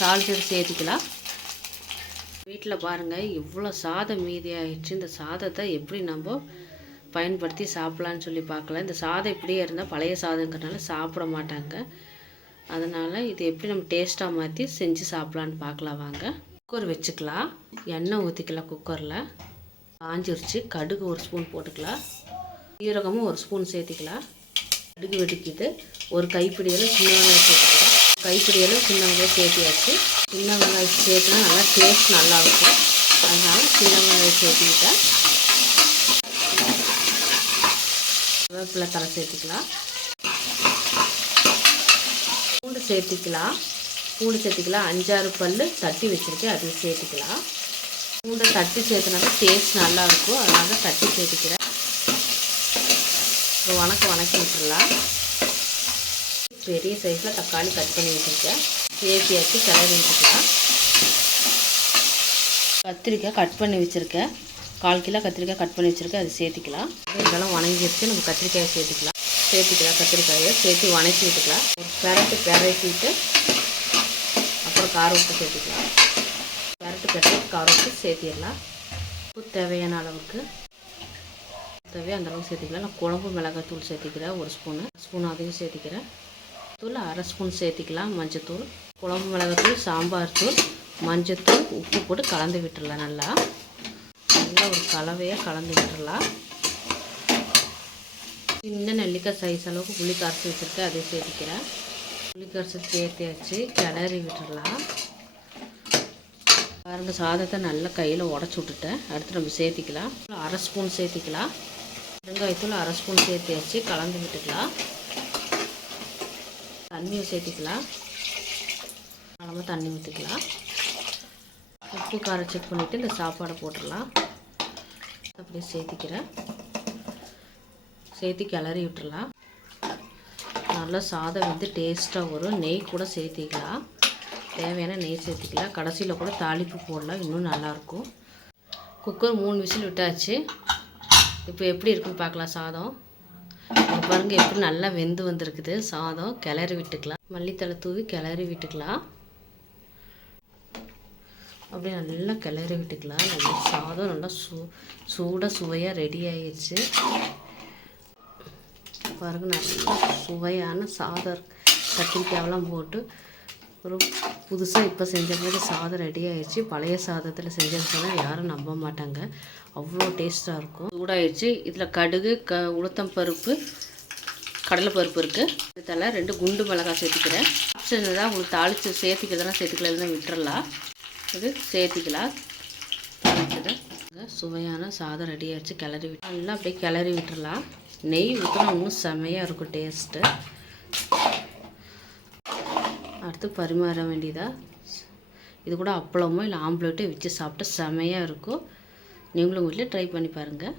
தாளிச்சது சேர்த்துக்கலாம். வீட்டில் பாருங்கள் இவ்வளோ சாதம் மீதி இந்த சாதத்தை எப்படி நம்ம பயன்படுத்தி சாப்பிட்லான்னு சொல்லி பார்க்கலாம் இந்த சாதம் இப்படியே இருந்தால் பழைய சாதங்கிறனால சாப்பிட மாட்டாங்க. அதனால் இது எப்படி நம்ம டேஸ்ட்டாக மாற்றி செஞ்சு சாப்பிட்லான்னு பார்க்கலாம் வாங்க. குக்கர் வச்சுக்கலாம். எண்ணெய் ஊற்றிக்கலாம் குக்கரில் காஞ்சிருச்சு. கடுகு ஒரு ஸ்பூன் போட்டுக்கலாம். சீரகமும் ஒரு ஸ்பூன் சேர்த்திக்கலாம். கடுகு வெடிக்கிட்டு ஒரு கைப்பிடியில் சின்ன வெங்காயம் சேர்த்துக்கலாம். கைப்பிடியில் சின்ன வெங்காயம் சேர்த்தியாச்சு. சின்ன வெங்காயம் சேர்த்துனா நல்லா டேஸ்ட் நல்லாயிருக்கும் அதனால் சின்ன வெங்காயம் சேர்த்துக்கிட்டேன் வேப்பிலை தலை சேர்த்துக்கலாம். பூண்டு சேர்த்துக்கலாம். பூண்டு சேர்த்துக்கலாம். அஞ்சாறு பல் தட்டி வச்சுருக்கேன். அதையும் சேர்த்துக்கலாம். பூண்டை தட்டி சேர்த்துனாக்கா டேஸ்ட் நல்லாயிருக்கும் அதனால் தட்டி சேர்த்துக்கிறேன். இப்போ வணக்கம் வணக்கி விட்டுறலாம் பெரிய சைஸில் தக்காளி கட் பண்ணி வச்சுருக்கேன். சேர்த்தியாச்சு கிளறி வச்சுக்கலாம் கத்திரிக்காய் கட் பண்ணி வச்சுருக்கேன். கால் கிலோ கத்திரிக்காய் கட் பண்ணி வச்சுருக்கேன். அது சேர்த்திக்கலாம். இதெல்லாம் வணங்கிடுச்சு நம்ம கத்திரிக்காயை சேர்த்துக்கலாம். சேர்த்துக்கலாம் கத்திரிக்காயை. சேர்த்து வணக்கி விட்டுக்கலாம். ஒரு பெரட்டு பெரட்டிட்டு அப்புறம் கார உப்பு சேர்த்துக்கலாம். பெரட்டு பெரட்டி கார உப்பு சேர்த்திடலாம். உப்பு தேவையான அளவுக்கு. தேவையோ அந்த அளவுக்கு சேர்த்திக்கலாம். நான் குழம்பு மிளகாய் தூள் சேர்த்திக்கிறேன். ஒரு ஸ்பூனு. ஸ்பூன் அதையும் சேர்த்துக்கிறேன். தூள் அரை ஸ்பூன் சேர்த்திக்கலாம் மஞ்சத்தூள் குழம்பு மிளகாத்தூள் சாம்பார் தூள் மஞ்சத்தூள் உப்பு போட்டு கலந்து விட்டுடலாம் நல்லா. நல்லா ஒரு கலவையாக கலந்து விட்டுடலாம் சின்ன நெல்லிக்காய் சைஸ் அளவுக்கு புளி கரைச்சி வச்சுருக்கேன் அதையும் சேர்த்திக்கிறேன். புளி கரைச்சி சேர்த்தியாச்சு கிளறி விட்டுடலாம் பாருங்க சாதத்தை நல்லா கையில் உடச்சி விட்டுட்டேன். அடுத்து நம்ம சேர்த்திக்கலாம். அரை ஸ்பூன் சேர்த்திக்கலாம். வெங்காயத்தூள் அரை ஸ்பூன் சேர்த்தியாச்சு கலந்து விட்டுக்கலாம். தண்ணியை சேர்த்திக்கலாம். நம்ம தண்ணி ஊற்றிக்கலாம் உப்பு காரம் செக் பண்ணிவிட்டு இந்த சாப்பாடை போட்டுடலாம். அப்படியே சேர்த்திக்கிறேன். சேர்த்து கிளறி விட்டுறலாம் நல்லா சாதம் வந்து டேஸ்ட்டாக வரும். நெய் கூட சேர்த்திக்கலாம். தேவையான நெய் சேர்த்துக்கலாம். கடைசியில் கூட தாளிப்பு போடலாம். இன்னும் நல்லாயிருக்கும். குக்கர் மூணு விசில் விட்டாச்சு. இப்போ எப்படி இருக்குன்னு பார்க்கலாம் சாதம். இங்க பாருங்க எப்படி நல்லா வெந்து வந்திருக்குது. சாதம் கிளறி விட்டுக்கலாம். மல்லித்தலை தூவி கிளறி விட்டுக்கலாம். அப்படியே நல்லா கிளறி விட்டுக்கலாம். நல்லா சாதம் நல்லா சூ சூடாக சுவையாக ரெடி ஆயிடுச்சு பாருங்கள் நல்லா சுவையான சாதம் கத்திரிக்காயெல்லாம் போட்டு ஒரு புதுசாக இப்போ செஞ்ச மாதிரி சாதம் ரெடி ஆயிடுச்சு பழைய சாதத்தில் செஞ்சது சொன்னால் யாரும் நம்ப மாட்டாங்க. அவ்வளோ டேஸ்ட்டாக இருக்கும். சூடாயிடுச்சு இதில் கடுகு க உளுத்தம் பருப்பு கடலை பருப்பு இருக்குது இதெல்லாம் ரெண்டு குண்டு மிளகாய் சேர்த்துக்கிறேன். ஆப்ஷன் தான் உங்களுக்கு தாளித்து சேர்த்துக்கிறதுனா சேர்த்துக்கலாம். விட்டுறலாம். இது சேர்த்திக்கலாம். தாளிச்சதை. சுவையான சாதம் ரெடி ஆயிடுச்சு கிளறி விட்டு நல்லா அப்படியே கிளறி விட்டுறலாம். நெய் ஊற்றினா இன்னும் செமையாக இருக்கும் டேஸ்ட்டு அடுத்து பரிமாற வேண்டியதா? இது கூட அப்பளமோ இல்லை ஆம்ப்லேட்டோ வச்சு சாப்பிட்டா செமையாக இருக்கும். நீங்களும் வீட்டில் ட்ரை பண்ணி பாருங்கள்